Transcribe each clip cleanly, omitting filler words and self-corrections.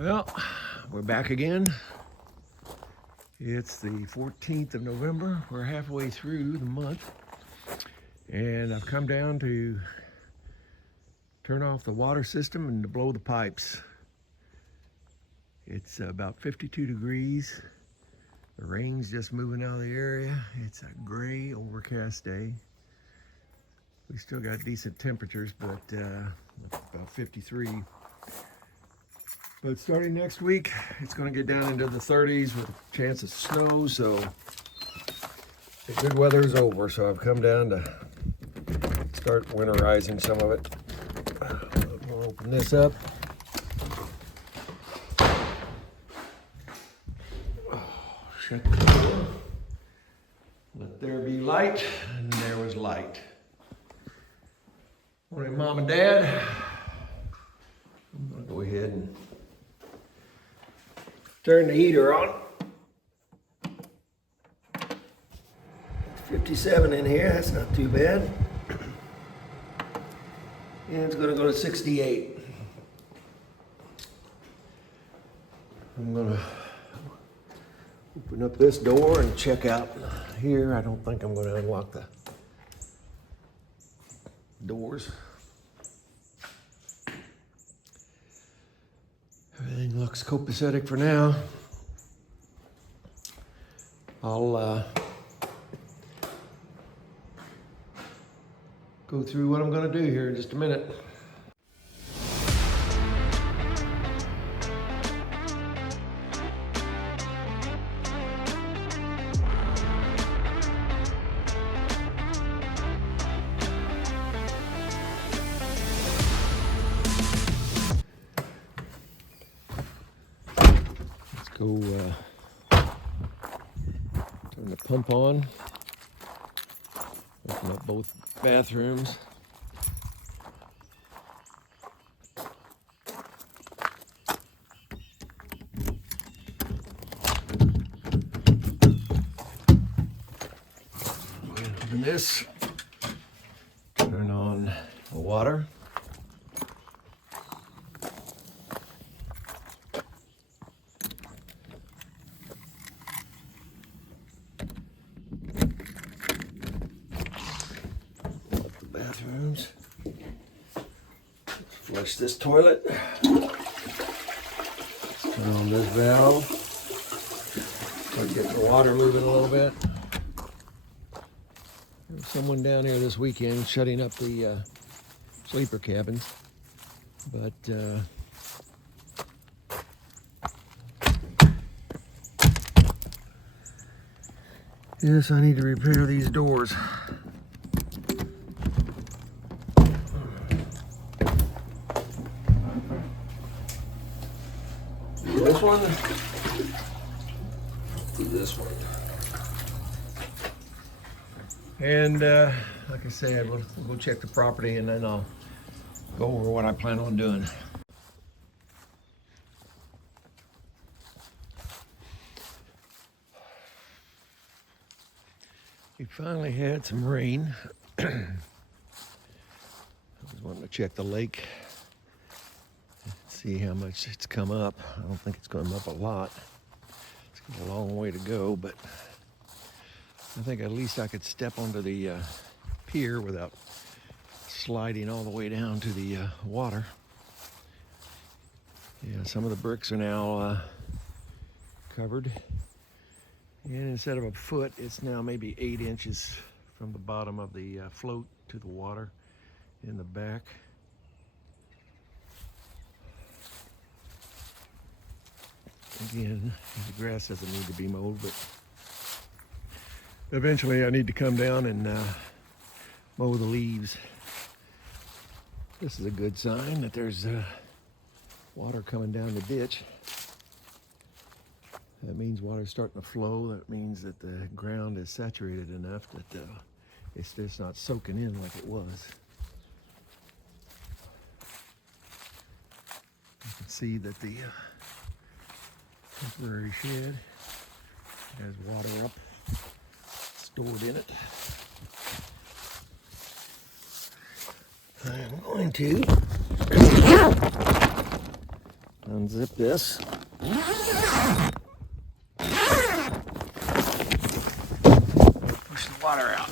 Well, we're back again. It's the 14th of November. We're halfway through the month. And I've come down to turn off the water system and to blow the pipes. It's about 52 degrees. The rain's just moving out of the area. It's a gray, overcast day. We still got decent temperatures, but about 53. But starting next week, it's going to get down into the 30s with a chance of snow, so the good weather is over. So I've come down to start winterizing some of it. We'll open this up. Shut the door. Let there be light, and there was light. Morning, Mom and Dad. I'm going to go ahead and turn the heater on. It's 57 in here, that's not too bad. And it's gonna go to 68. I'm gonna open up this door and check out here. I don't think I'm gonna unlock the doors. Everything looks copacetic for now. I'll go through what I'm going to do here in just a minute. Go turn the pump on, open up both bathrooms. Open this, turn on the water. Bathrooms. Let's flush this toilet. Turn on this valve. Start getting the water moving a little bit. There's someone down here this weekend shutting up the sleeper cabins, but yes, I need to repair these doors. This one, do this one, and like I said, we'll go check the property, and then I'll go over what I plan on doing. We finally had some rain. I was wanting to check the lake. See how much it's come up. I don't think it's come up a lot. It's got a long way to go, but I think at least I could step onto the pier without sliding all the way down to the water. Yeah, some of the bricks are now covered. And instead of a foot, it's now maybe 8 inches from the bottom of the float to the water in the back. Again, the grass doesn't need to be mowed, but eventually I need to come down and mow the leaves. This is a good sign that there's water coming down the ditch. That means water's starting to flow. That means that the ground is saturated enough that it's just not soaking in like it was. You can see that the temporary shed has water up stored in it. I'm going to Unzip this. Push the water out.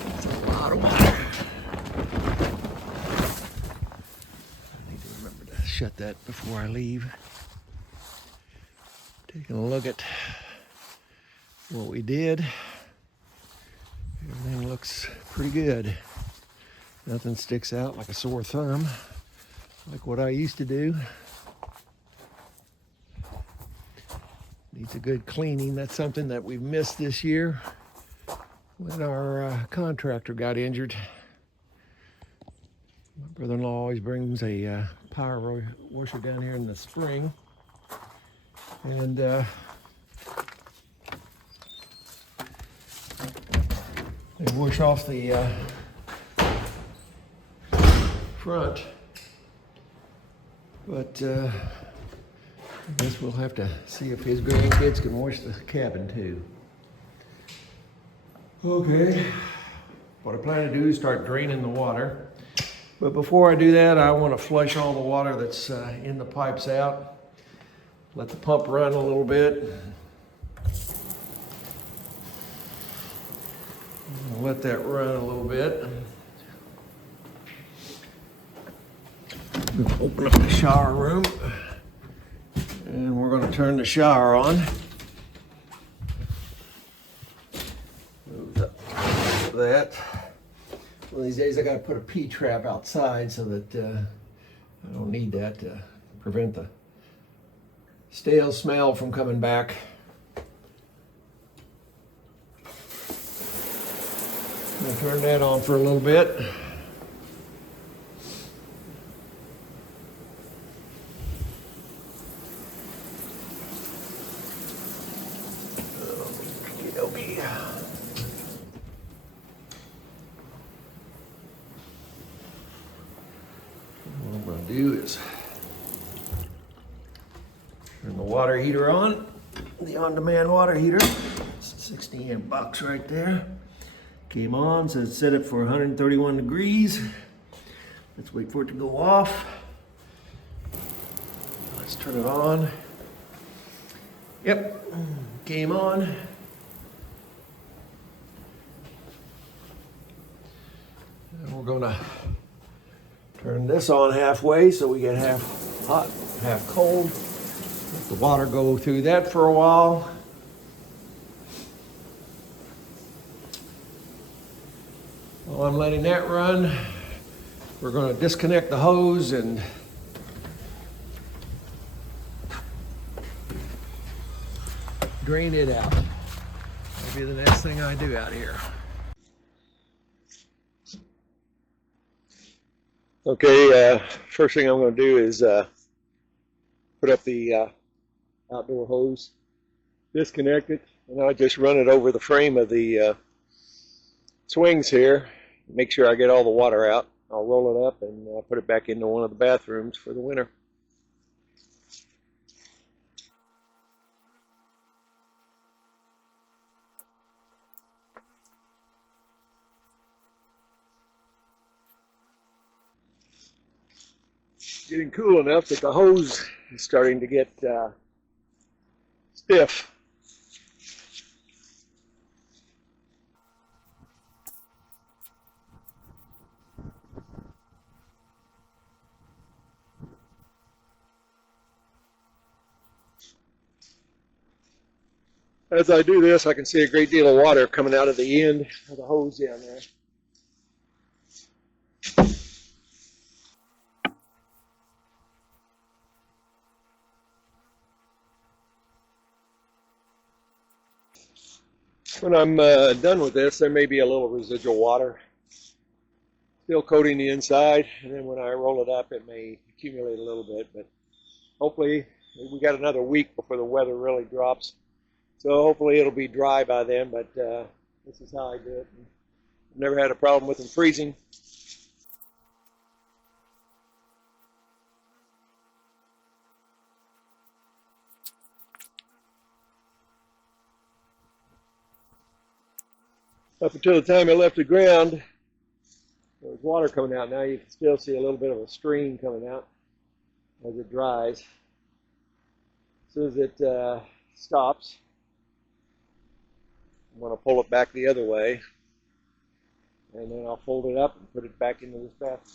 That's a lot of water. I need to remember to shut that before I leave. Taking a look at what we did. Everything looks pretty good. Nothing sticks out like a sore thumb, like what I used to do. Needs a good cleaning. That's something that we've missed this year when our contractor got injured. My brother-in-law always brings a power washer down here in the spring, and they wash off the front, but I guess we'll have to see if his grandkids can wash the cabin too. Okay, what I plan to do is start draining the water, but before I do that, I want to flush all the water that's in the pipes out. Let the pump run a little bit. Let that run a little bit. We'll open up the shower room, and we're going to turn the shower on. Move that. One of these days I got to put a P-trap outside so that I don't need that to prevent the stale smell from coming back. I'm going to turn that on for a little bit. What I'm going to do is turn the water heater on, the on-demand water heater. It's a 60 amp box right there. Came on, so it's set it for 131 degrees. Let's wait for it to go off. Let's turn it on. Yep, came on. And we're gonna turn this on halfway so we get half hot, half cold. Let the water go through that for a while. While I'm letting that run, we're going to disconnect the hose and drain it out. That'll be the next thing I do out here. Okay, first thing I'm going to do is put up the outdoor hose, disconnect it, and I just run it over the frame of the swings here. Make sure I get all the water out. I'll roll it up and put it back into one of the bathrooms for the winter. Getting cool enough that the hose is starting to get stiff. As I do this, I can see a great deal of water coming out of the end of the hose down there. When I'm done with this, there may be a little residual water still coating the inside, and then when I roll it up, it may accumulate a little bit, but hopefully we got another week before the weather really drops. So hopefully it'll be dry by then, but this is how I do it. I've never had a problem with them freezing. Up until the time I left the ground, there was There's water coming out now. You can still see a little bit of a stream coming out as it dries. As soon as it stops, I'm going to pull it back the other way, and then I'll fold it up and put it back into this bathroom.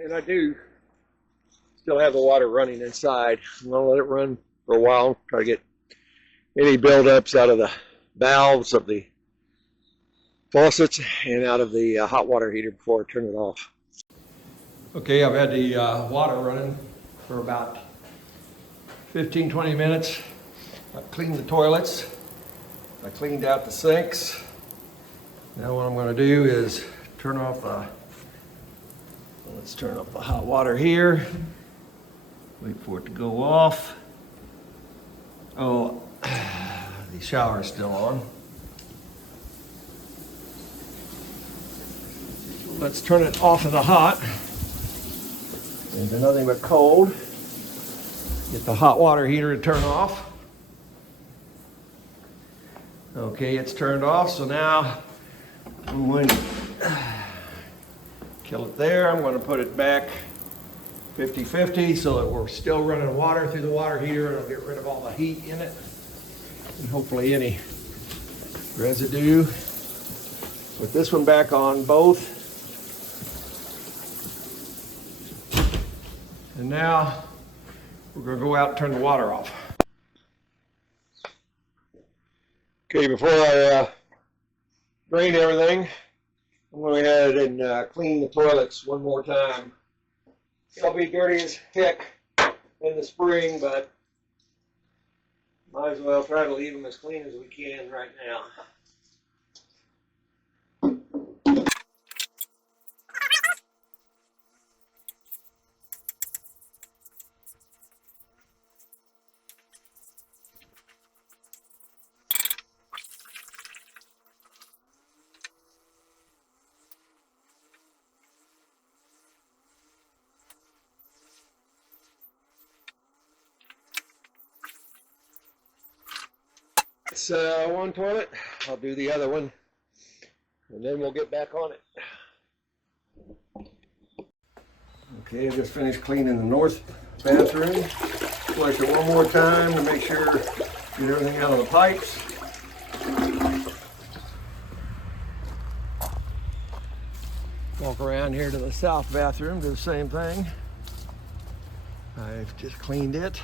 And I do still have the water running inside. I'm going to let it run for a while, try to get any buildups out of the valves of the faucets and out of the hot water heater before I turn it off. Okay, I've had the water running for about 15-20 minutes. I've cleaned the toilets. I cleaned out the sinks. Now what I'm going to do is turn off the, let's turn up the hot water here. Wait for it to go off. Oh, the shower is still on. Let's turn it off of the hot into nothing but cold. Get the hot water heater to turn off. Okay, it's turned off, so now I'm going to kill it there. I'm going to put it back 50-50 so that we're still running water through the water heater. It'll get rid of all the heat in it and hopefully any residue. Put this one back on both. And now we're going to go out and turn the water off. Okay, before I drain everything, I'm going to go ahead and clean the toilets one more time. They'll be dirty as heck in the spring, but might as well try to leave them as clean as we can right now. It's one toilet. I'll do the other one, and then we'll get back on it. Okay, I just finished cleaning the north bathroom. Flush it one more time to make sure get everything out of the pipes. Walk around here to the south bathroom, do the same thing. I've just cleaned it.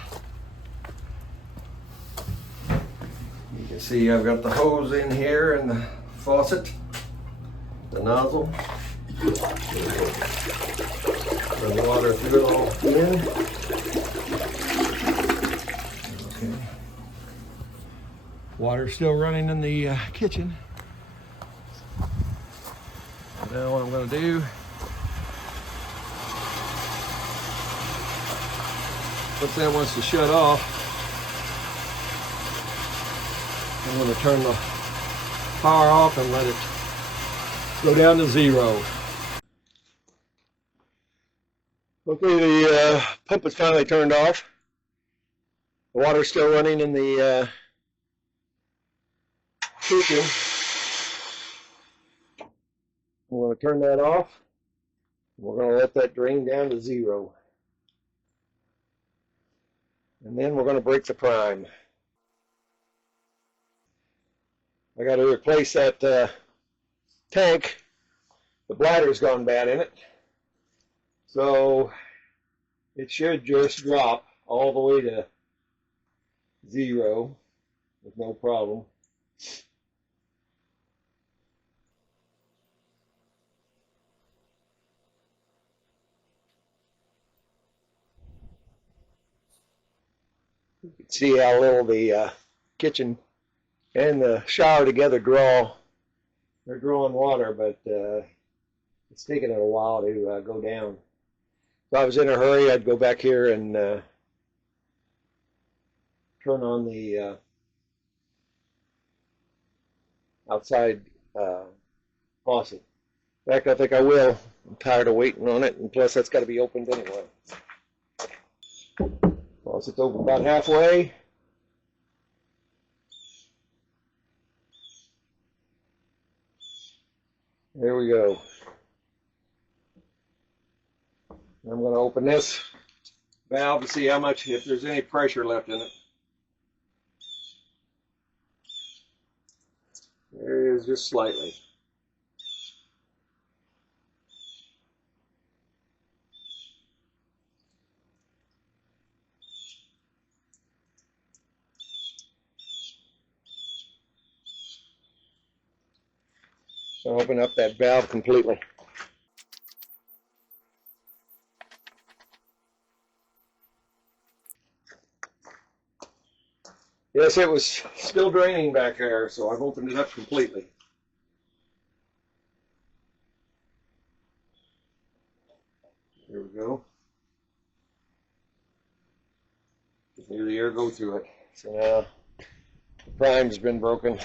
You can see I've got the hose in here and the faucet, the nozzle. Run the water through it all in. Okay. Water's still running in the kitchen. Now what I'm going to do, once that wants to shut off, I'm going to turn the power off and let it go down to 0. Okay, the pump is finally turned off. The water's still running in the kitchen. I'm going to turn that off. We're going to let that drain down to 0. And then we're going to break the prime. I got to replace that tank. The bladder's gone bad in it. So it should just drop all the way to 0 with no problem. You can see how little the kitchen and the shower together they're drawing water, but it's taking it a while to go down. If I was in a hurry, I'd go back here and turn on the outside faucet. In fact, I think I will. I'm tired of waiting on it, and plus that's got to be opened anyway. Faucet's open about halfway. There we go. I'm going to open this valve to see how much, if there's any pressure left in it. There is, just slightly. So open up that valve completely. Yes, it was still draining back there, so I've opened it up completely. There we go. Just hear the air go through it. So now the prime's been broken.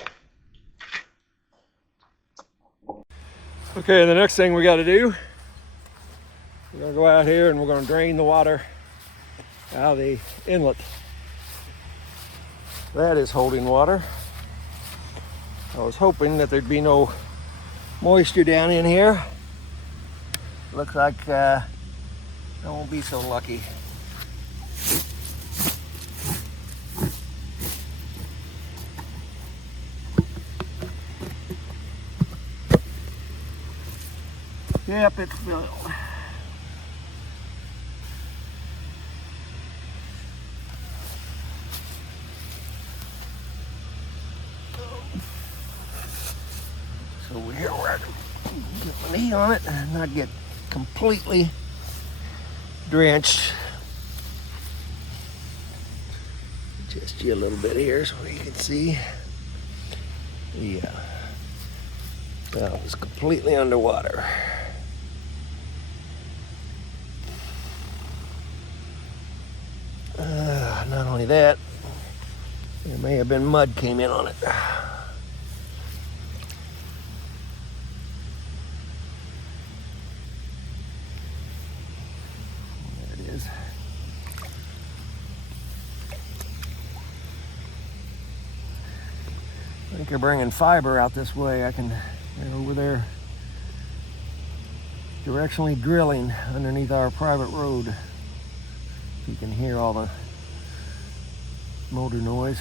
Okay, the next thing we got to do, we're going to go out here and we're going to drain the water out of the inlet. That is holding water. I was hoping that there'd be no moisture down in here. Looks like I won't be so lucky. Yep, it's filled. So we're here where I can get my knee on it and not get completely drenched. Just you a little bit here so you can see. Yeah, that was completely underwater. Not only that, there may have been mud came in on it. There it is. I think they're bringing fiber out this way. They're over there directionally drilling underneath our private road. You can hear all the motor noise.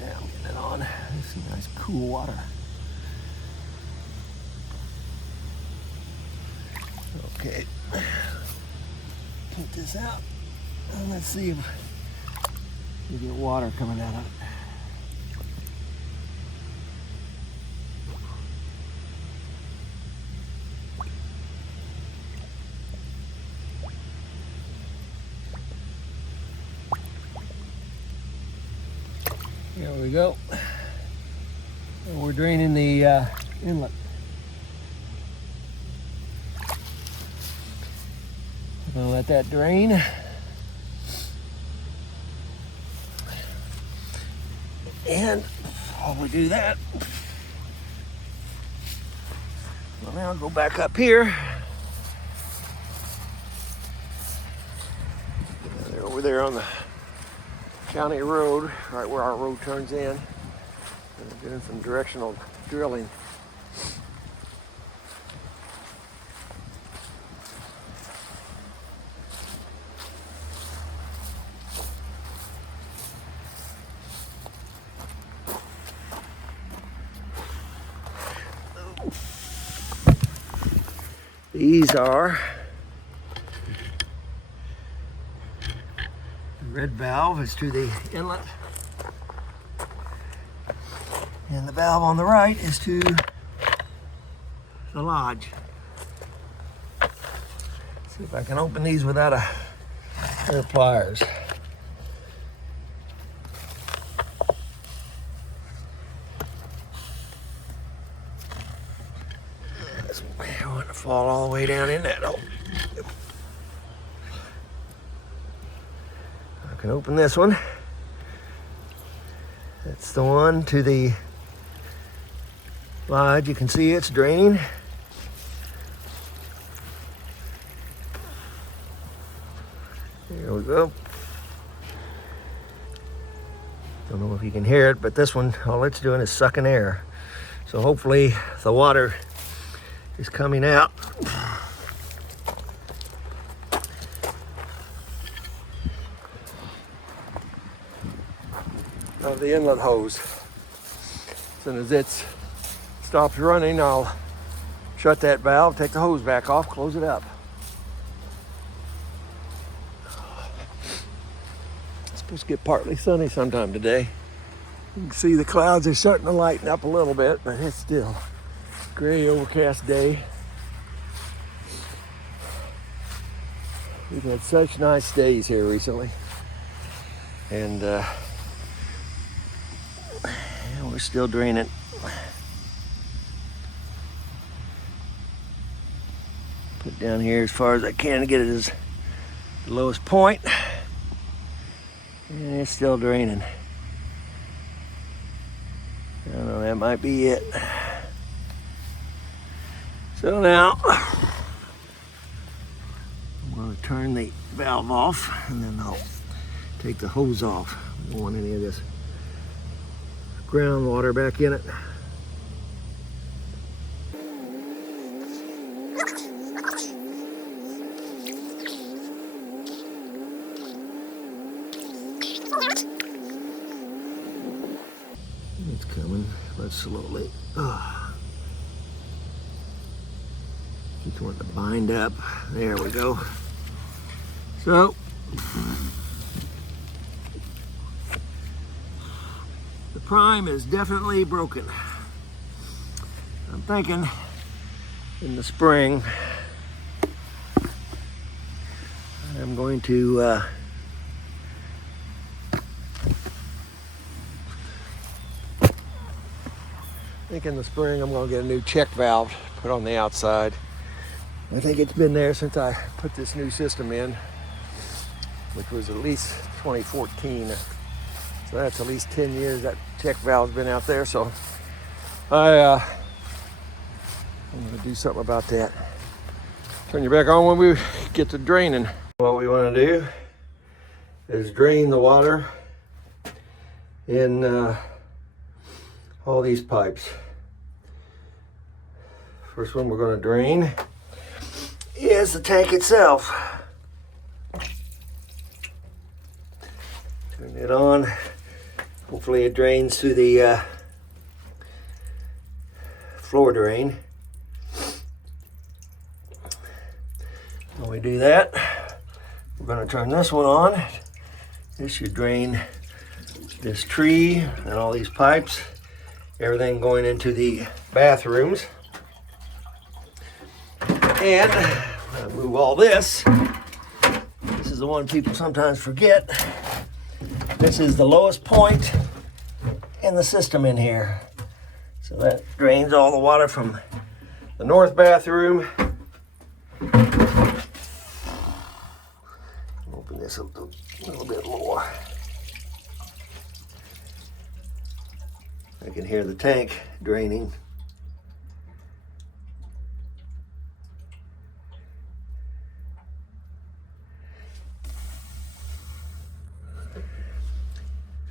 Yeah, I'm getting it on. This is nice cool water. Okay, put this out and let's see if we get water coming out of it. There we go. And we're draining the inlet. I'm gonna let that drain. And while we do that, we'll now go back up here. They're over there on the county road, right where our road turns in. And they're doing some directional drilling. These are the red valve is to the inlet, and the valve on the right is to the lodge. See if I can open these without a pair of pliers. I want to fall all the way down in that hole. I can open this one. That's the one to the lodge. You can see it's draining. There we go. Don't know if you can hear it, but this one, all it's doing is sucking air. So hopefully the water is coming out. Of the inlet hose. As soon as it stops running, I'll shut that valve, take the hose back off, close it up. It's supposed to get partly sunny sometime today. You can see the clouds are starting to lighten up a little bit, but it's still a gray, overcast day. We've had such nice days here recently. And we're still draining. Put down here as far as I can to get it as the lowest point. And it's still draining. I don't know, that might be it. So now, I'm going to turn the valve off and then I'll take the hose off. I don't want any of this groundwater back in it. It's coming, but slowly. Just want to bind up. There we go. So, the prime is definitely broken. I'm thinking in the spring I'm going to I'm going to get a new check valve put on the outside. I think it's been there since I put this new system in, which was at least 2014. So that's at least 10 years that check valve's been out there. So I'm gonna do something about that. Turn you back on when we get to draining. What we want to do is drain the water in all these pipes. First one we're going to drain is the tank itself. Turn it on. Hopefully it drains through the floor drain. When we do that, we're going to turn this one on. This should drain this tree and all these pipes, everything going into the bathrooms. And I'll move all this. This is the one people sometimes forget. This is the lowest point in the system in here. So that drains all the water from the north bathroom. Open this up a little bit more. I can hear the tank draining.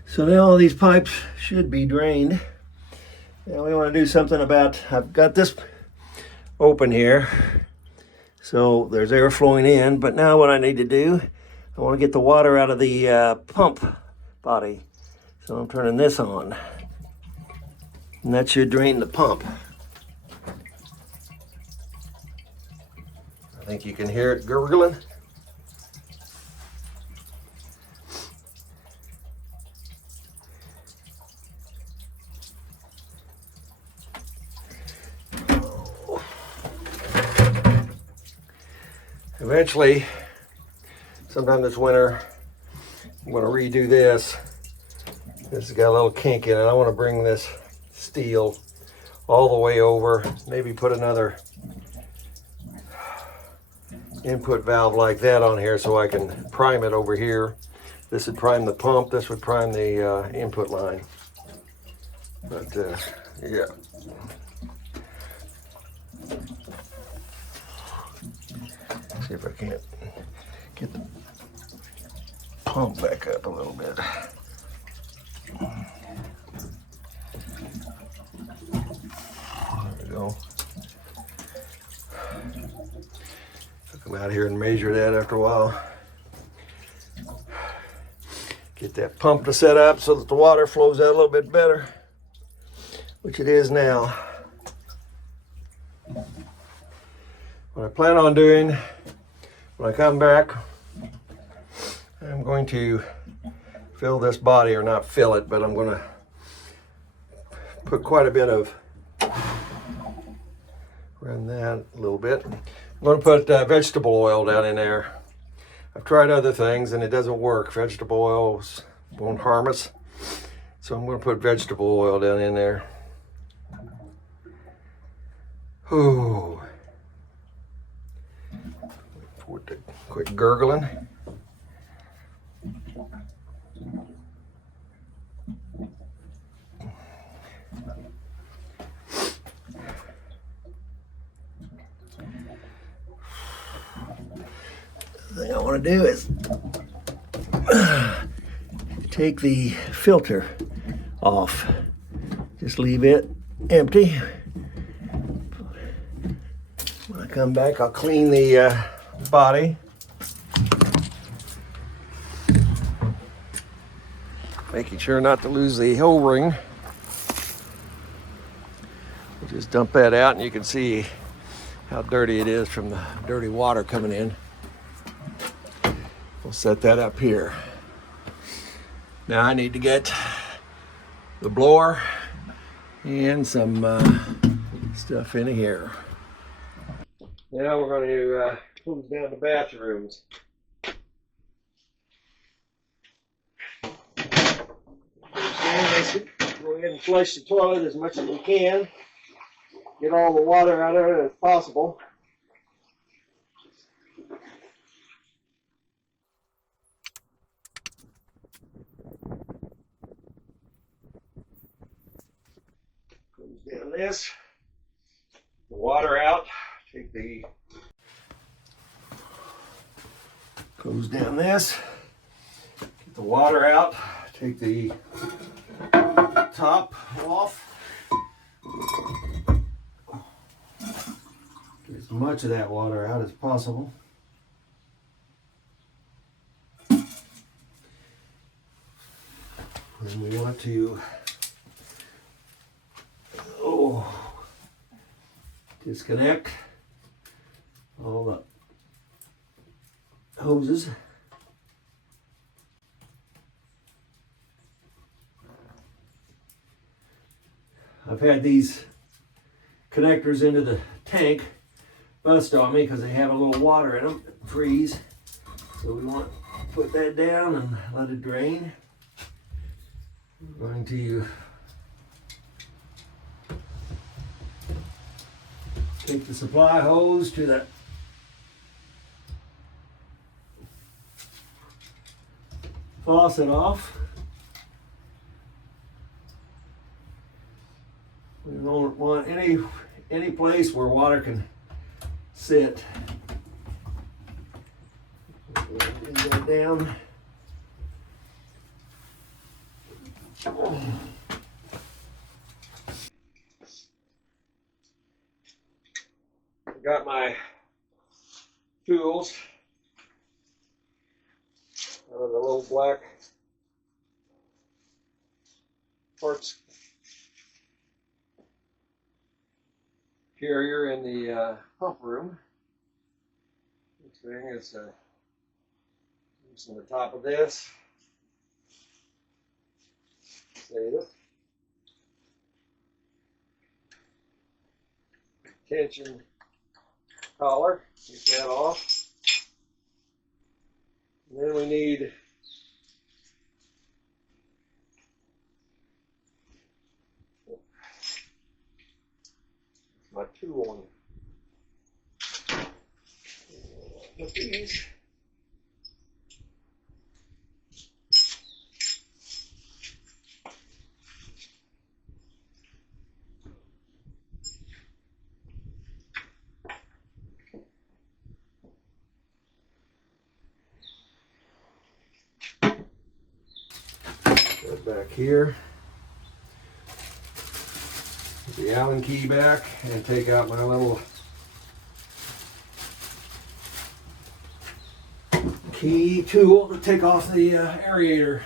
So now all these pipes should be drained. Now we want to do something about, I've got this open here, so there's air flowing in, but now what I need to do, I want to get the water out of the pump body. So I'm turning this on, and that should drain the pump. I think you can hear it gurgling. Eventually, sometime this winter, I'm going to redo this. This has got a little kink in it. I want to bring this steel all the way over, maybe put another input valve like that on here so I can prime it over here. This would prime the pump, this would prime the input line. But yeah. See if I can't get the pump back up a little bit. There we go. I'll come out here and measure that after a while. Get that pump to set up so that the water flows out a little bit better, which it is now. What I plan on doing when I come back, I'm going to fill this body, or not fill it, but I'm going to put quite a bit of, run that a little bit. I'm going to put vegetable oil down in there. I've tried other things and it doesn't work. Vegetable oils won't harm us. So I'm going to put vegetable oil down in there. Ooh. Wait for it to quit gurgling. The thing I want to do is take the filter off. Just leave it empty. When I come back, I'll clean the body. Making sure not to lose the O-ring. We'll just dump that out and you can see how dirty it is from the dirty water coming in. We'll set that up here. Now I need to get the blower and some stuff in here. Now we're going to close down the bathrooms. Go ahead and flush the toilet as much as we can. Get all the water out of it as possible. Close down this. The water out. Take the. Close down this. Get the water out. Take the top off. Get as much of that water out as possible. And we want to disconnect all the hoses. I've had these connectors into the tank bust on me because they have a little water in them, freeze. So we want to put that down and let it drain. We're going to take the supply hose to the faucet off. We don't want any place where water can sit. Bring that down. Got my tools out of the little black parts carrier in the pump room. This thing is using the top of this. Save it. Tension collar, take that off. And then we need my tool. Put these. Back here, put the Allen key back and take out my little key tool to take off the aerator.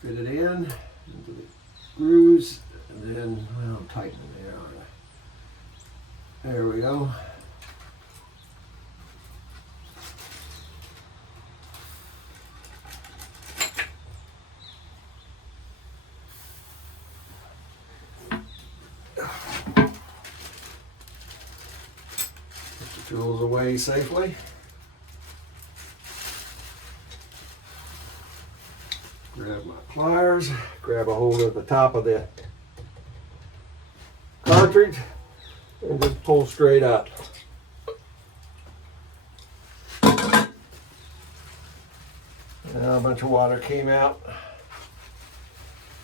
Fit it in into the grooves and then, well, tighten it there. There we go. Tools away safely. Grab my pliers, grab a hold of the top of the cartridge, and just pull straight up. Now a bunch of water came out.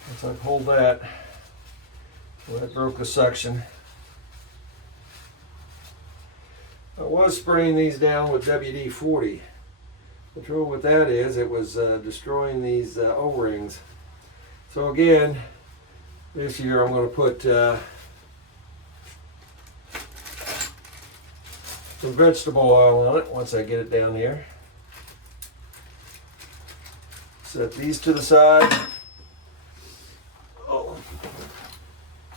Once I pulled that, well, that broke the suction. I was spraying these down with WD-40. The trouble with that is it was destroying these O-rings. So again, this year I'm going to put some vegetable oil on it once I get it down here. Set these to the side. Oh.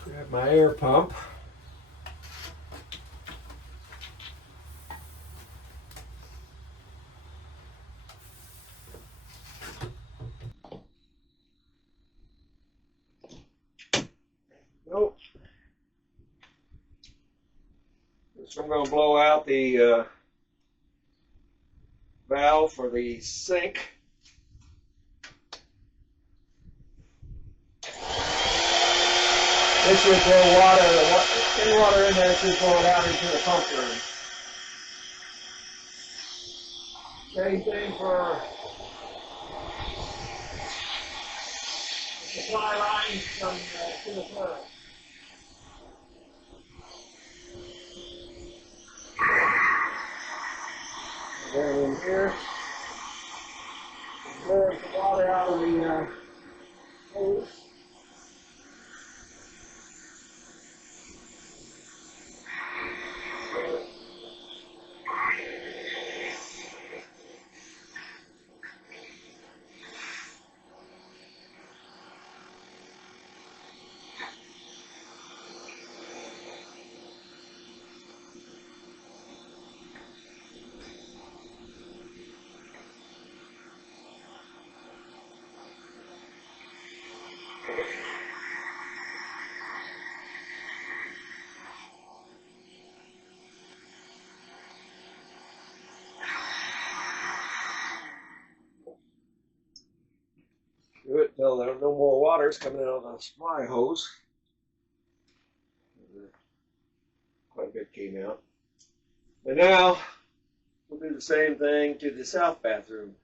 Grab my air pump. Nope. So I'm going to blow out the valve for the sink. This should throw water, any water in there should throw it out into the pump room. Same thing for the supply lines from to the front. Then in here, blowing some water out of the hose. Do it until there no more water is coming out of the supply hose. Quite a bit came out. And now we'll do the same thing to the south bathroom.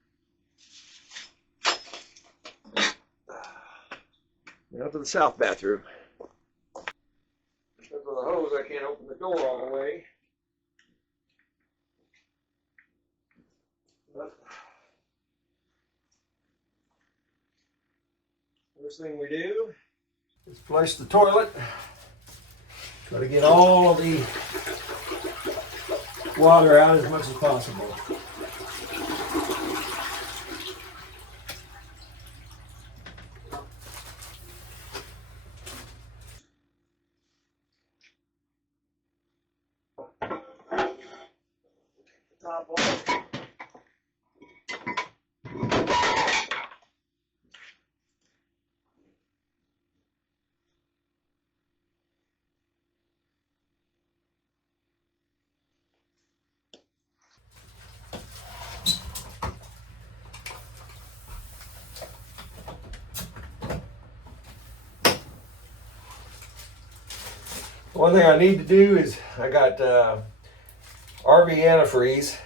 Now to the south bathroom. Because of the hose, I can't open the door all the way. But first thing we do is flush the toilet. Try to get all of the water out as much as possible. Top off. One thing I need to do is I got RV antifreeze,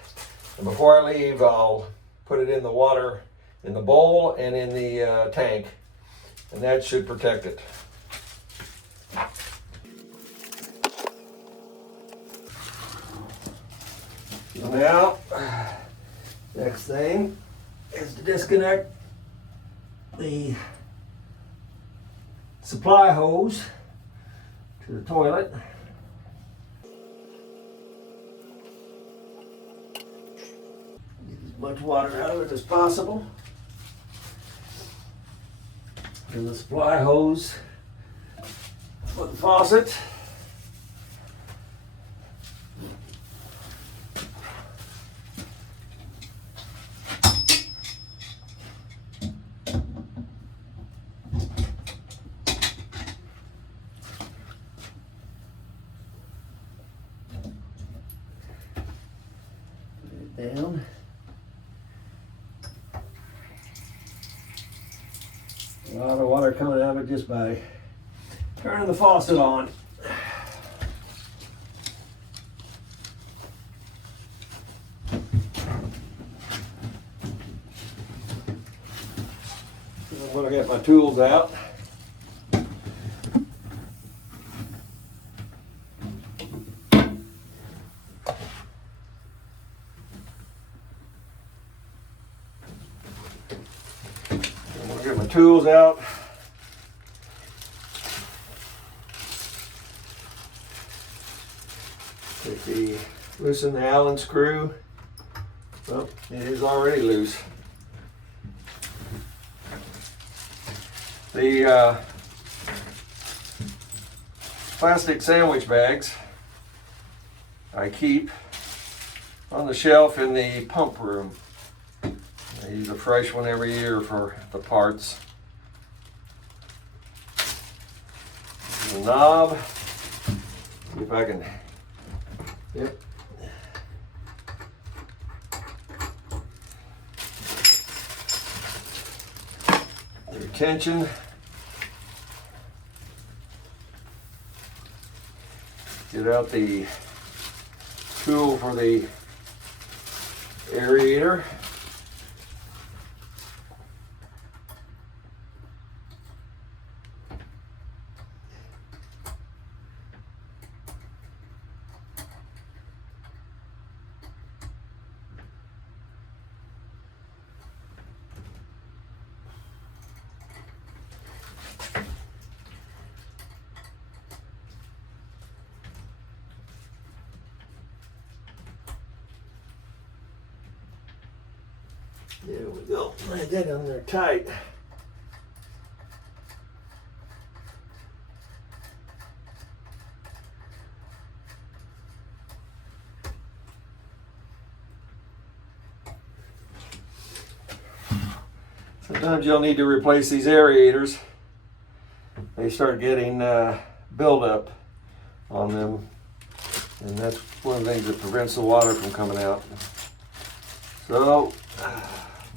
and before I leave I'll put it in the water in the bowl and in the tank, and that should protect it. So now, next thing is to disconnect the supply hose to the toilet. Get as much water out of it as possible. And the supply hose for the faucet. Down. A lot of water coming out of it just by turning the faucet on. I'm going to get my tools out. Get my tools out. Loosen the Allen screw. Well, it is already loose. The plastic sandwich bags I keep on the shelf in the pump room. I use a fresh one every year for the parts. The knob. See if I can. Yep. The retention. Get out the tool for the aerator. There we go. Lay that on there tight. Sometimes you'll need to replace these aerators. They start getting buildup on them, and that's one of the things that prevents the water from coming out. So,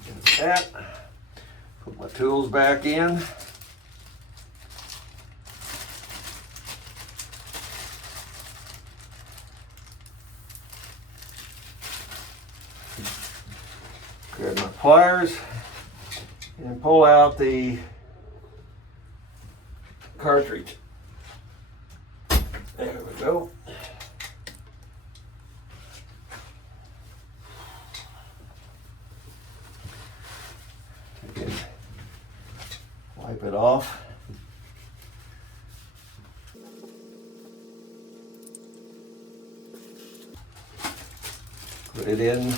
get that. Put my tools back in. Grab my pliers and pull out the cartridge. There we go. Wipe it off. Put it in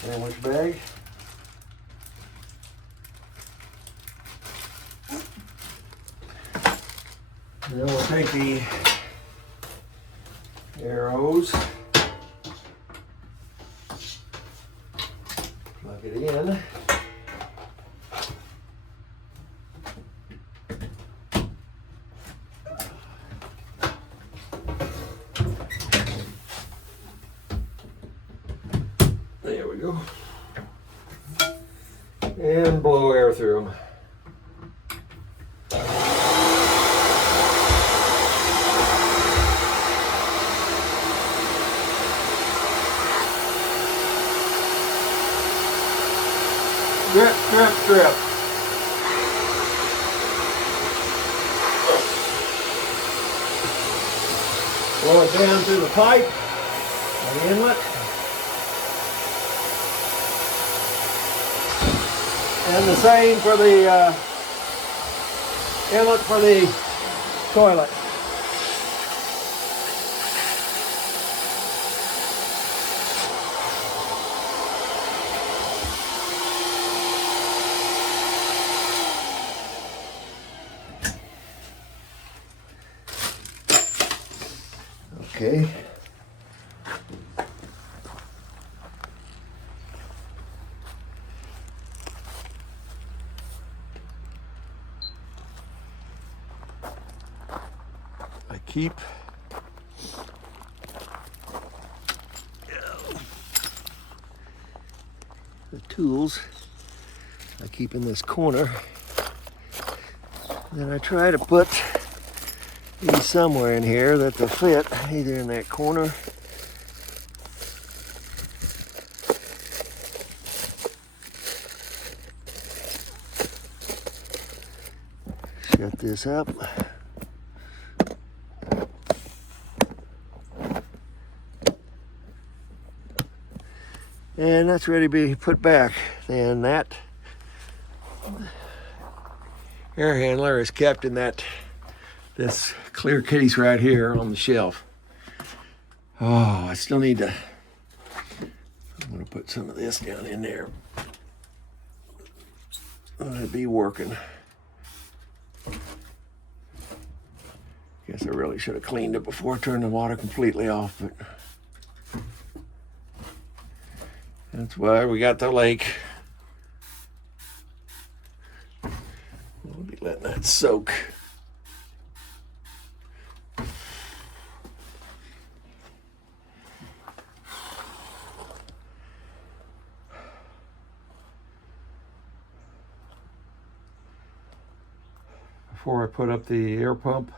sandwich bag. Then we'll take the air hose, plug it in. There we go. And blow air through them. strip. Blow it down through the pipe or the inlet. And the same for the inlet for the toilet. Okay. I keep the tools I keep in this corner. Then I try to put these somewhere in here that they'll fit, either in that corner shut this up. And that's ready to be put back. Then that air handler is kept in this clear case right here on the shelf. Oh, I still need to, I'm gonna put some of this down in there. Let it be working. Guess I really should have cleaned it before I turned the water completely off, but that's why we got the lake. We'll be letting that soak. Before I put up the air pump,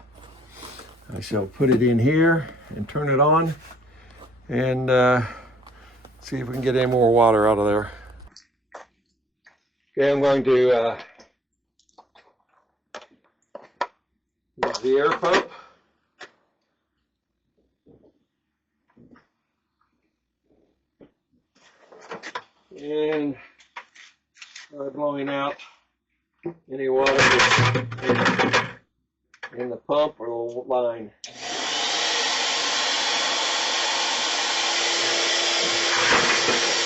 I shall put it in here and turn it on and see if we can get any more water out of there. Okay, I'm going to use the air pump. And start blowing out any water that's in the pump or line.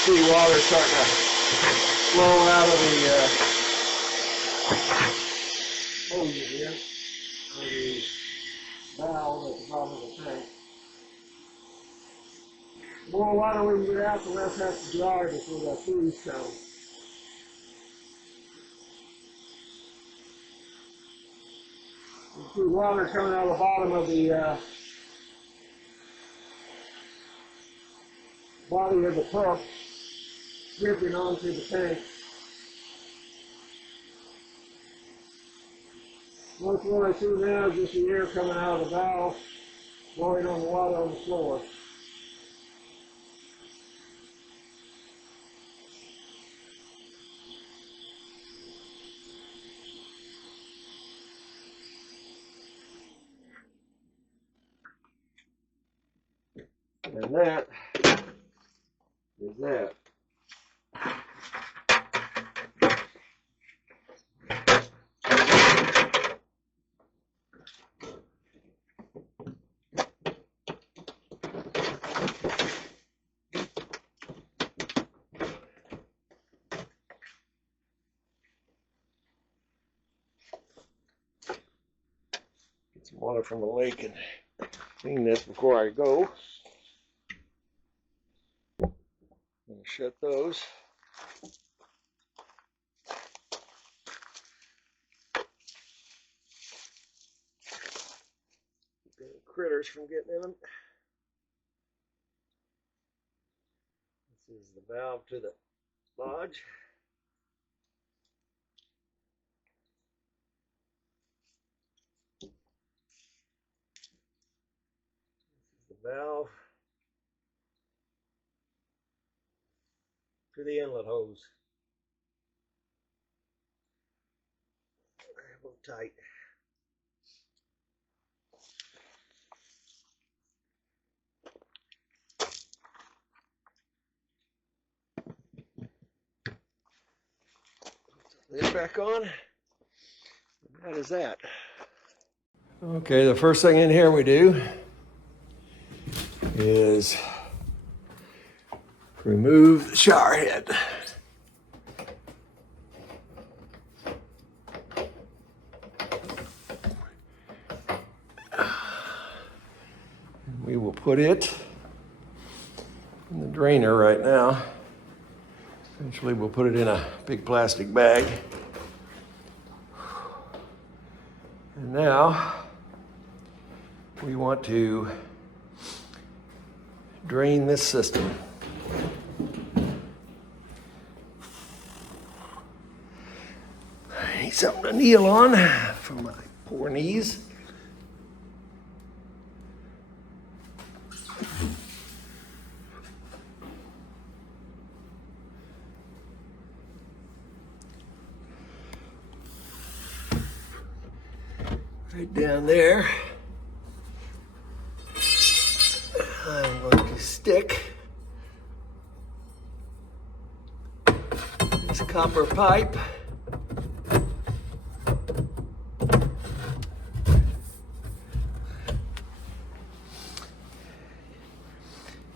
See water starting to flow out of the hose here, or the valve at the bottom of the tank. The more water we can get out, the less has to dry before the freeze comes. You see water coming out of the bottom of the body of the pump, dripping onto the tank. Most of what I see now is just the air coming out of the valve, blowing on the water on the floor. And that is that. Get some water from the lake and clean this before I go. I'm going to shut those. Keep any critters from getting in them. This is the valve to the lodge. This is the valve to the inlet hose. tight. Lid back on. That is that. Okay, the first thing in here we do is remove the shower head. We will put it in the drainer right now. Eventually we'll put it in a big plastic bag. And now we want to drain this system. I need something to kneel on for my poor knees. Right down there. I'm going to stick this copper pipe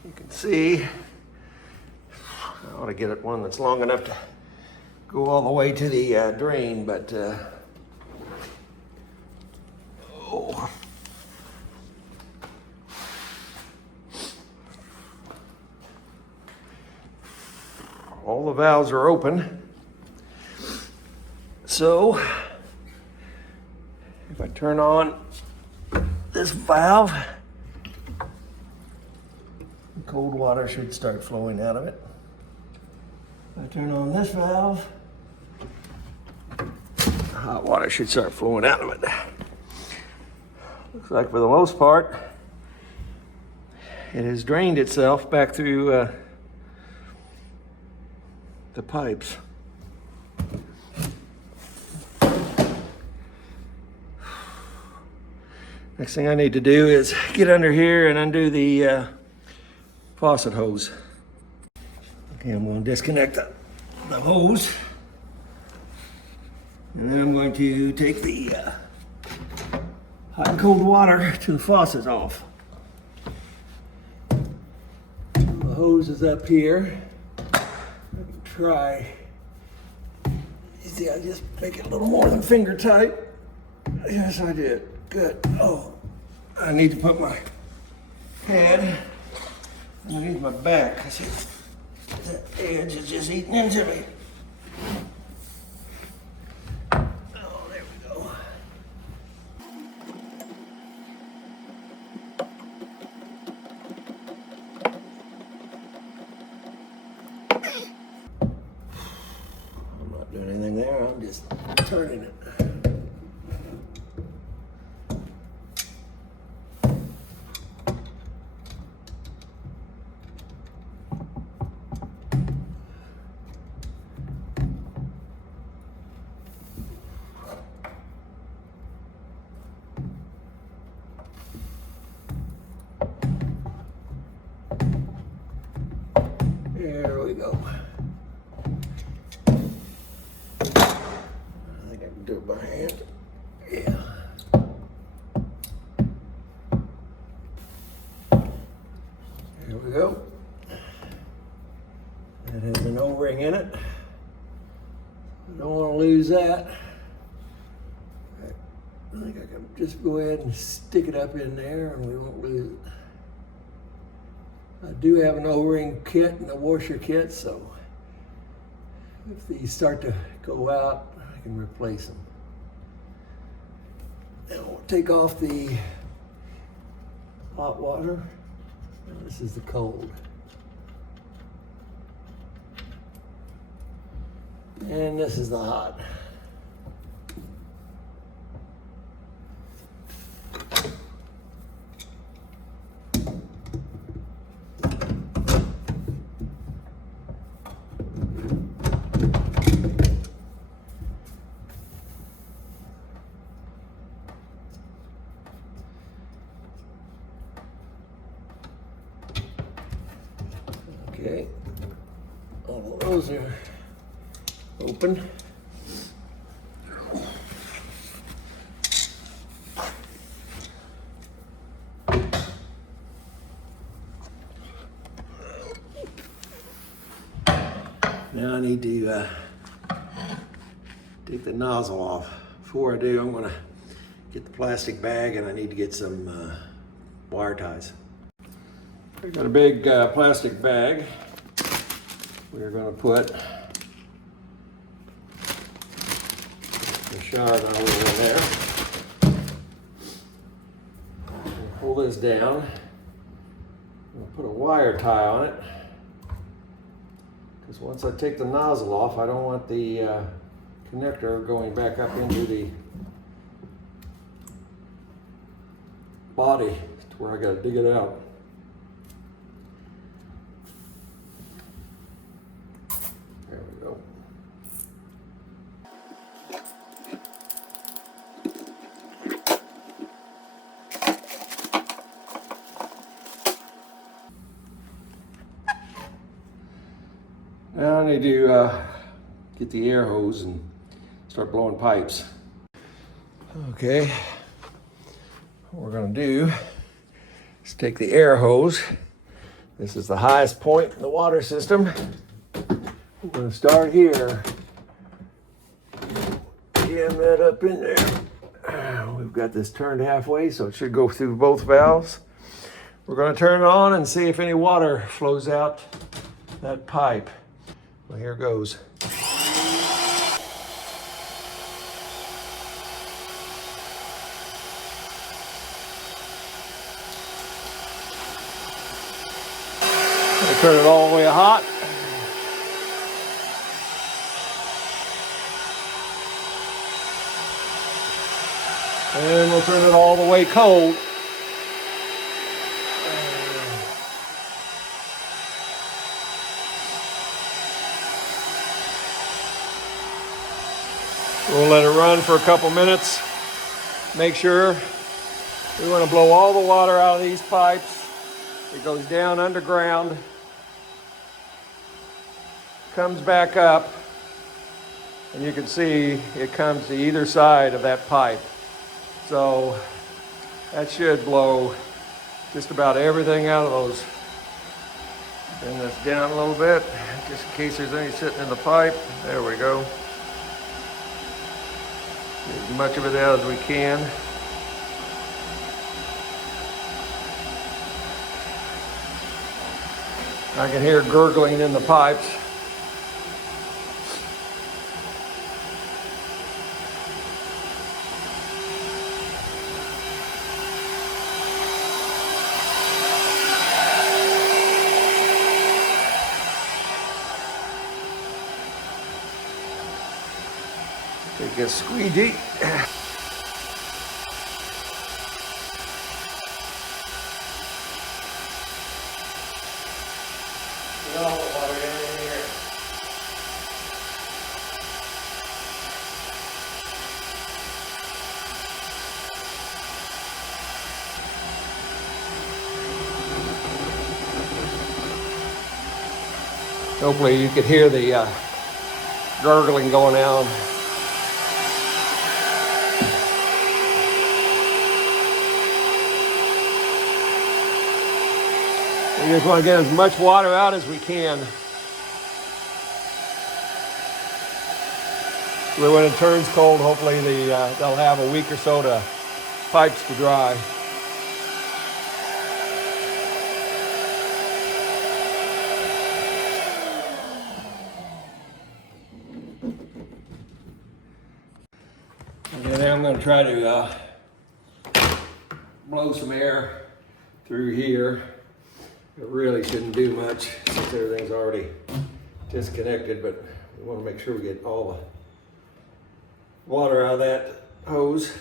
you can see I ought to get it one that's long enough to go all the way to the drain, but all the valves are open. So if I turn on this valve, cold water should start flowing out of it. If I turn on this valve, hot water should start flowing out of it. Looks like for the most part, it has drained itself back through the pipes. Next thing I need to do is get under here and undo the faucet hose. Okay, I'm going to disconnect the hose, and then I'm going to take the hot and cold water to the faucet off. The hose is up here. Try. You see, I just make it a little more than finger tight. Yes, I did. Good. Oh, I need to put my head underneath my back. I see that edge is just eating into me. Oh, there we go. I'm not doing anything there. I'm just turning it. There we go. I think I can do it by hand. Yeah. There we go. That has an O-ring in it. I don't want to lose that. I think I can just go ahead and stick it up in there and we won't lose it. I do have an O-ring kit and a washer kit, so if these start to go out, I can replace them. Now we'll take off the hot water. Now this is the cold. And this is the hot. Okay, all of those are open. Now I need to take the nozzle off. Before I do, I'm gonna get the plastic bag and I need to get some wire ties. We've got a big plastic bag. We're gonna put the shower nozzle in there. We'll pull this down. We'll put a wire tie on it. Because once I take the nozzle off, I don't want the connector going back up into the body to where I gotta dig it out. There we go. Now I need to get the air hose and start blowing pipes. Okay, what we're gonna do is take the air hose. This is the highest point in the water system. We're gonna start here. Jam that up in there. We've got this turned halfway, so it should go through both valves. We're gonna turn it on and see if any water flows out that pipe. Well, here goes. I turn it all the way hot. And we'll turn it all the way cold. We'll let it run for a couple minutes. Make sure we want to blow all the water out of these pipes. It goes down underground, comes back up, and you can see it comes to either side of that pipe. So that should blow just about everything out of those. Bring this down a little bit, just in case there's any sitting in the pipe. There we go. Get as much of it out as we can. I can hear gurgling in the pipes. Take a squeegee. Hopefully you could hear the gurgling going on. We just want to get as much water out as we can. So when it turns cold, hopefully they'll have a week or so to pipes to dry. And then I'm going to try to blow some air through here. It really shouldn't do much since everything's already disconnected, but we want to make sure we get all the water out of that hose.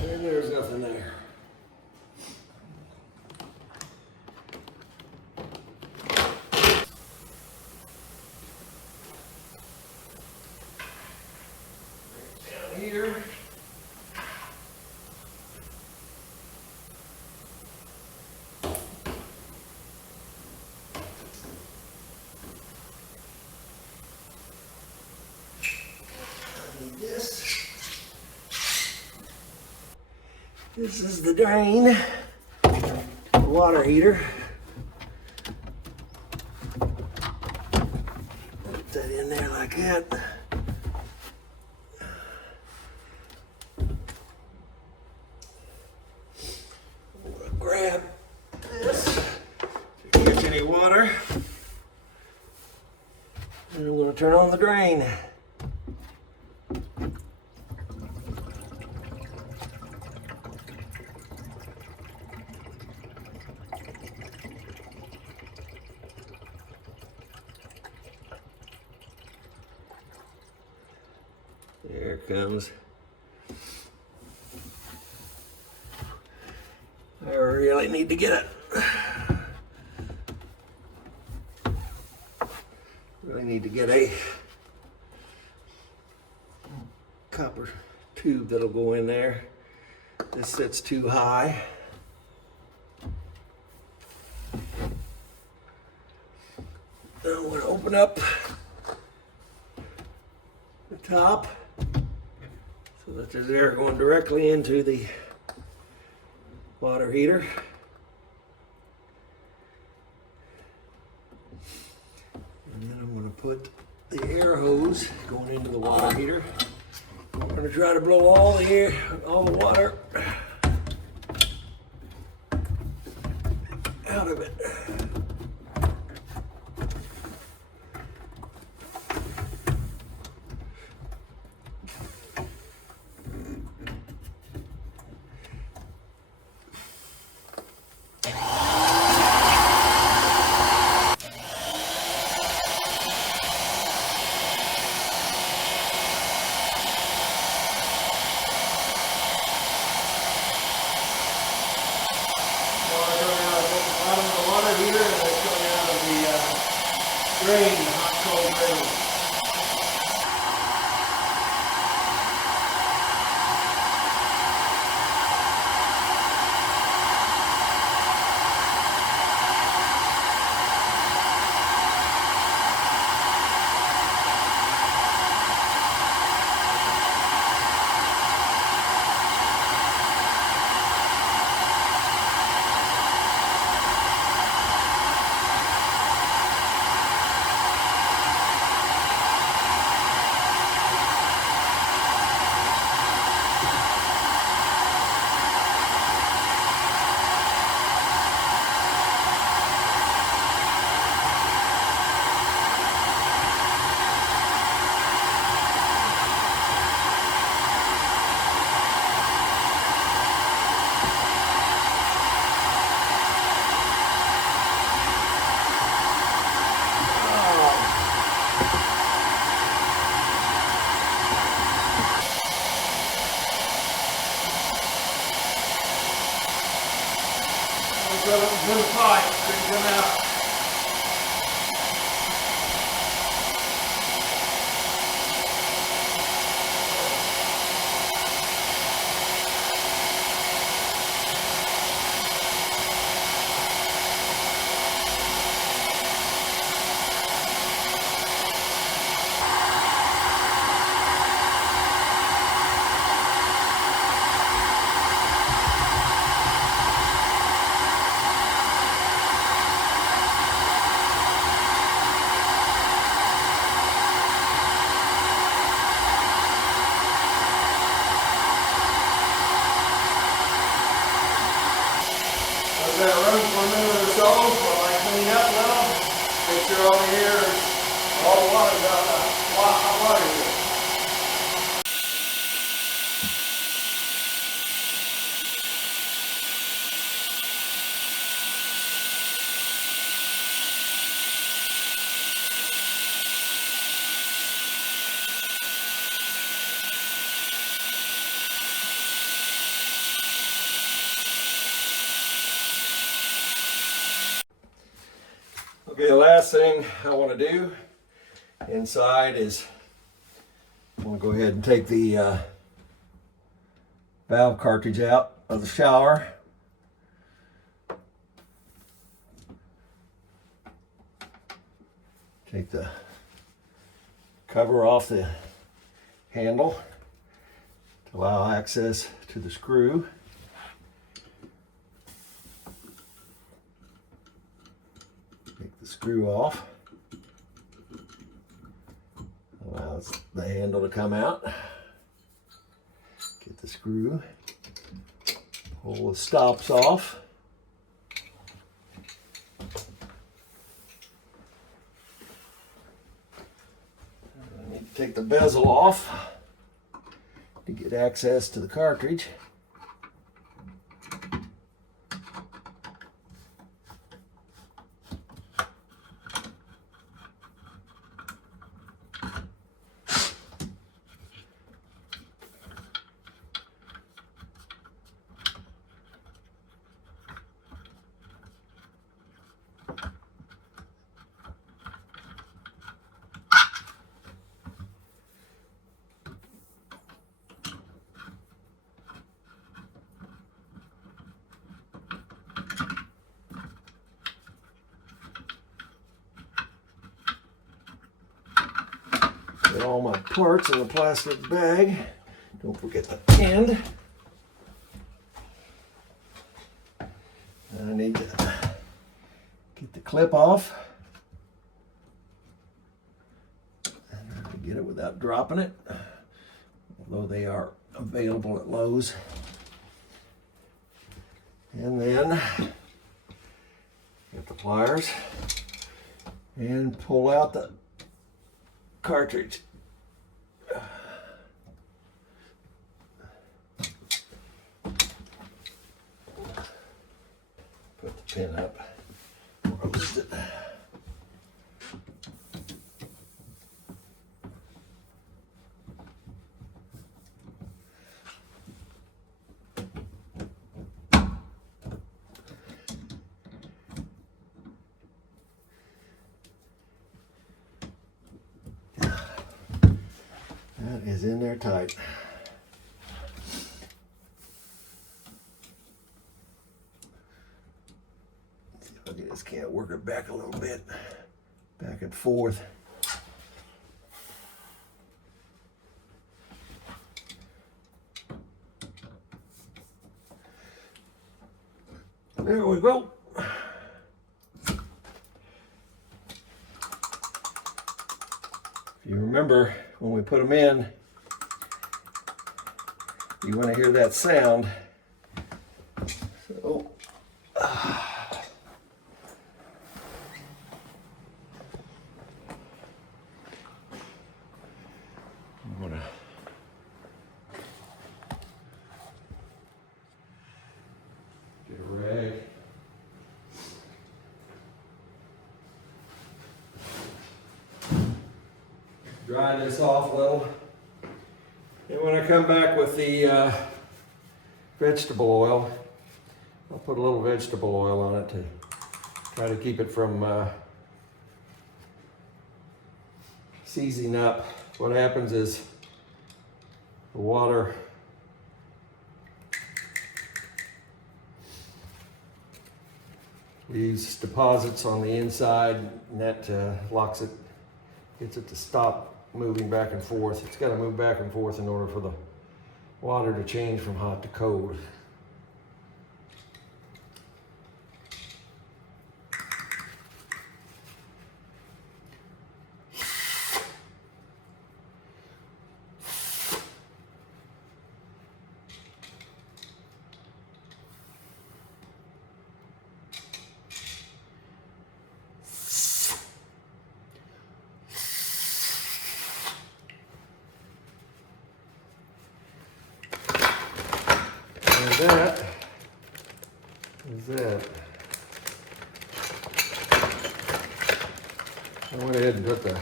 And there's nothing there. This is the drain, the water heater. Put that in there like that. I'm gonna grab this to catch any water. And I'm gonna turn on the drain. There it comes. I really need to get it. Really need to get a copper tube that'll go in there. This sits too high. Now I'm going to open up the top so that there's air going directly into the water heater. And then I'm going to put the air hose going into the water heater. I'm going to try to blow all the air, all the water out of it. Drain, the hot cold drain. Put it in the pipe, couldn't come out. I've got to run for a minute or so while I clean up now. Make sure all the air is, all the water's out of the hot water here. Okay, the last thing I want to do inside is I'm going to go ahead and take the valve cartridge out of the shower. Take the cover off the handle to allow access to the screw. the screw off. Allows the handle to come out. Get the screw. Pull the stops off. I need to take the bezel off to get access to the cartridge. Get all my parts in the plastic bag. Don't forget the end. I need to get the clip off. And to get it without dropping it, although they are available at Lowe's. And then get the pliers and pull out the cartridge. Put the pin up. Close it. That is in there tight. See if I just can't work it back a little bit. Back and forth. There we go. If you remember, when we put them in, you want to hear that sound. So, I'm going to get a rag. Dry this off a little. And when I come back with the vegetable oil, I'll put a little vegetable oil on it to try to keep it from seizing up. What happens is the water leaves deposits on the inside, and that locks it, gets it to stop moving back and forth. It's got to move back and forth in order for the water to change from hot to cold. And that is it. I went ahead and put the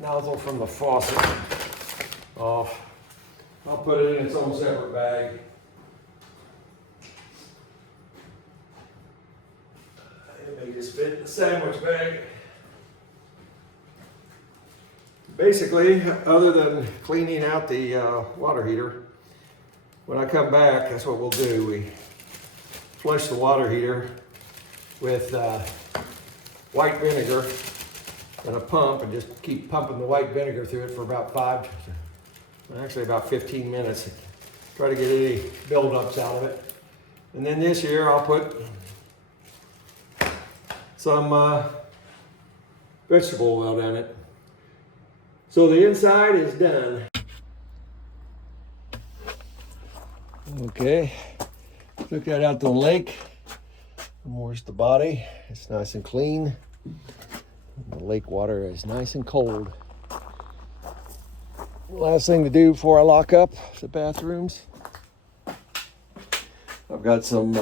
nozzle from the faucet off. I'll put it in its own separate bag. It may just fit in the sandwich bag. Basically, other than cleaning out the water heater, when I come back, that's what we'll do. We flush the water heater with white vinegar and a pump, and just keep pumping the white vinegar through it for about 15 minutes. Try to get any buildups out of it. And then this year I'll put some vegetable oil down it. So the inside is done. Okay, took that out to the lake. Washed the body. It's nice and clean. The lake water is nice and cold. Last thing to do before I lock up the bathrooms. I've got some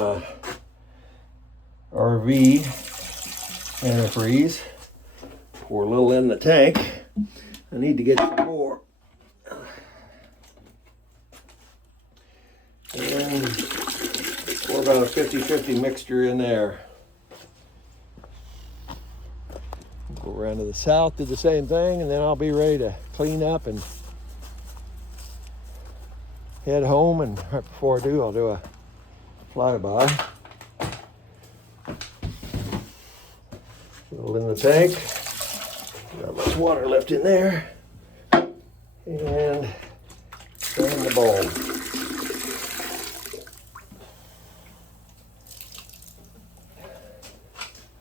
RV antifreeze. Pour a little in the tank. I need to get some more. And pour about a 50-50 mixture in there. Go around to the south, do the same thing, and then I'll be ready to clean up and head home. And right before I do, I'll do a flyby. A little in the tank. Not much water left in there. And turn the bulb.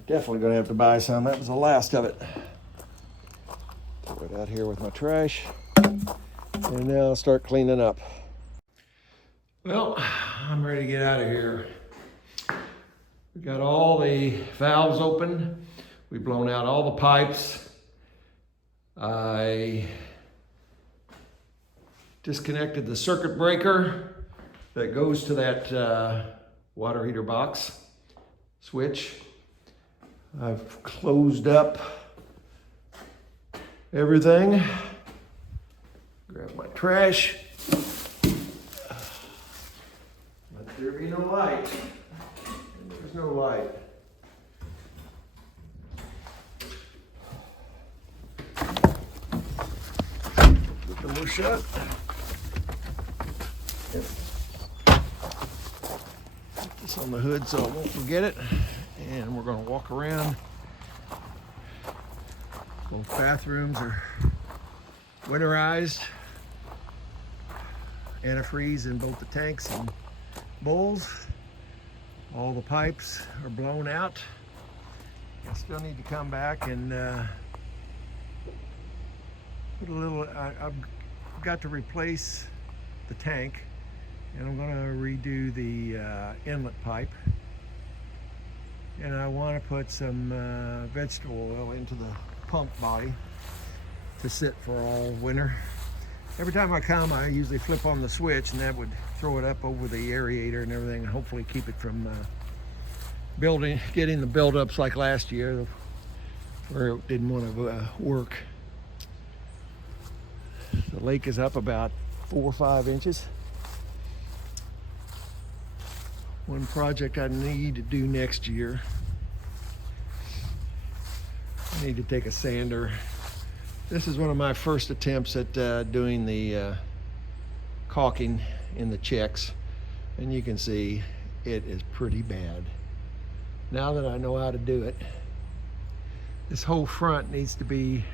Definitely gonna have to buy some. That was the last of it. Throw it out here with my trash. And now I'll start cleaning up. Well, I'm ready to get out of here. We got all the valves open. We've blown out all the pipes. I disconnected the circuit breaker that goes to that water heater box switch. I've closed up everything. Grab my trash. Let there be no light. And there's no light. Put the door shut. Put this on the hood so I won't forget it. And we're going to walk around. Both bathrooms are winterized. Antifreeze in both the tanks and bowls. All the pipes are blown out. I still need to come back and put a little, I've got to replace the tank, and I'm going to redo the inlet pipe. And I want to put some vegetable oil into the pump body to sit for all winter. Every time I come, I usually flip on the switch, and that would throw it up over the aerator and everything, and hopefully keep it from getting the buildups like last year, where it didn't want to work. The lake is up about 4 or 5 inches. One project I need to do next year. I need to take a sander. This is one of my first attempts at doing the caulking in the checks. And you can see it is pretty bad. Now that I know how to do it, this whole front needs to be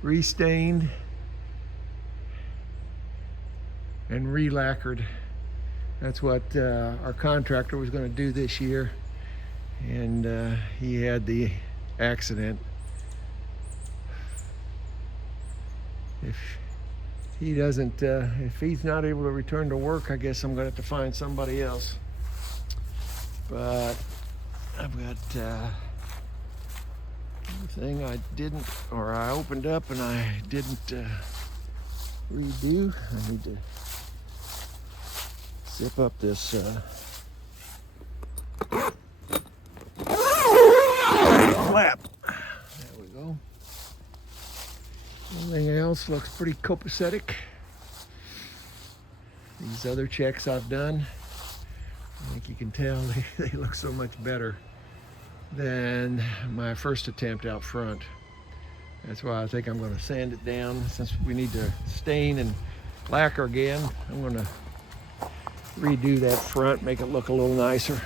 restained and re-lacquered. That's what our contractor was going to do this year, and he had the accident. If he doesn't, if he's not able to return to work, I guess I'm going to have to find somebody else. But I've got everything I didn't, or I opened up and I didn't redo. I need to zip up this flap. There we go. Everything else looks pretty copacetic. These other checks I've done, I think you can tell they look so much better than my first attempt out front. That's why I think I'm going to sand it down. Since we need to stain and lacquer again, I'm going to redo that front, make it look a little nicer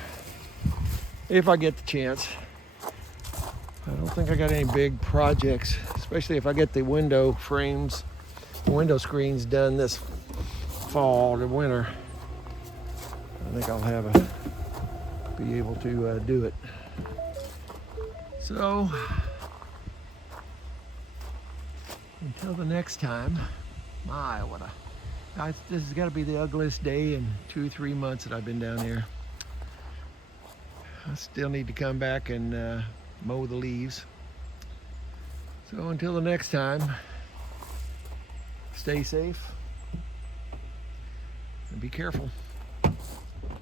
if I get the chance. I don't think I got any big projects, especially if I get the window frames, window screens done this fall or winter. I think I'll be able to do it. So, until the next time, my, what a, guys, this has got to be the ugliest day in 2-3 months that I've been down here. I still need to come back and mow the leaves. So until the next time, stay safe and be careful.